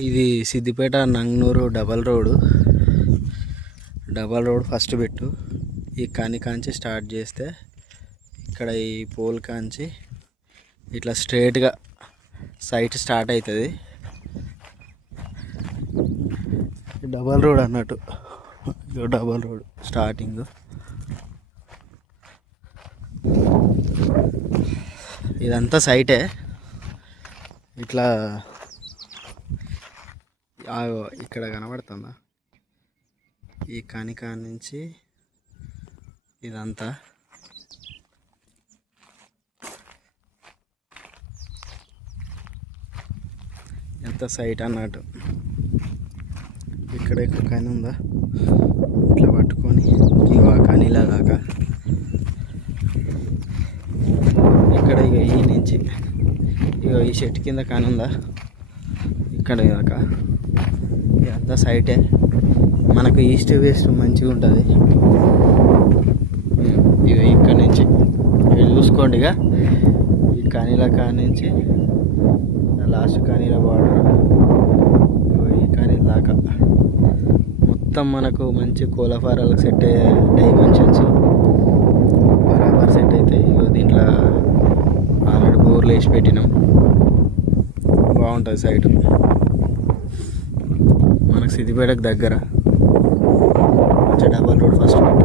ఇది Siddipet Nanganur double road first పెట్టు. ఈ కాంచి స్టార్ట్ చేస్తే ఇక్కడ ఈ పోల్ కాంచి ఇట్లా స్ట్రేట్గా సైట్ స్టార్ట్ అవుతుంది. డబల్ రోడ్ అన్నట్టు, డబల్ రోడ్ స్టార్టింగ్. ఇదంతా సైటే. ఇట్లా ఇక్కడ కనబడుతుందా, ఈ కానికా నుంచి ఇదంతా ఎంత సైట్ అన్నట్టు. ఇక్కడ కాని ఉందా, ఇట్లా పట్టుకొని ఇక కానీలా దాకా ఇక్కడ ఇక ఈ నుంచి ఇక ఈ చెట్టు కింద కాని ఉందా, ఇక్కడ దాకా ఇదంతా సైటే. మనకు ఈస్ట్ వెస్ట్ మంచిగా ఉంటుంది. ఇక ఇక్కడ నుంచి ఇక చూసుకోండి. ఇక ఈ కానీల కానించి లాస్ట్ కానీల బార్డర్ ఈ కానీల దాకా మొత్తం మనకు మంచి కోళ్ళఫారాలకు సెట్ అయ్యే డైమెన్షన్స్ బరాబర్ సెట్ అవుతాయి. దీంట్లో ఆల్రెడీ బోర్లు వేసి పెట్టినాం. బాగుంటుంది సైట్. మనకు సిద్దిపేటకు దగ్గర. డబల్ రోడ్ ఫస్ట్ పెట్టు.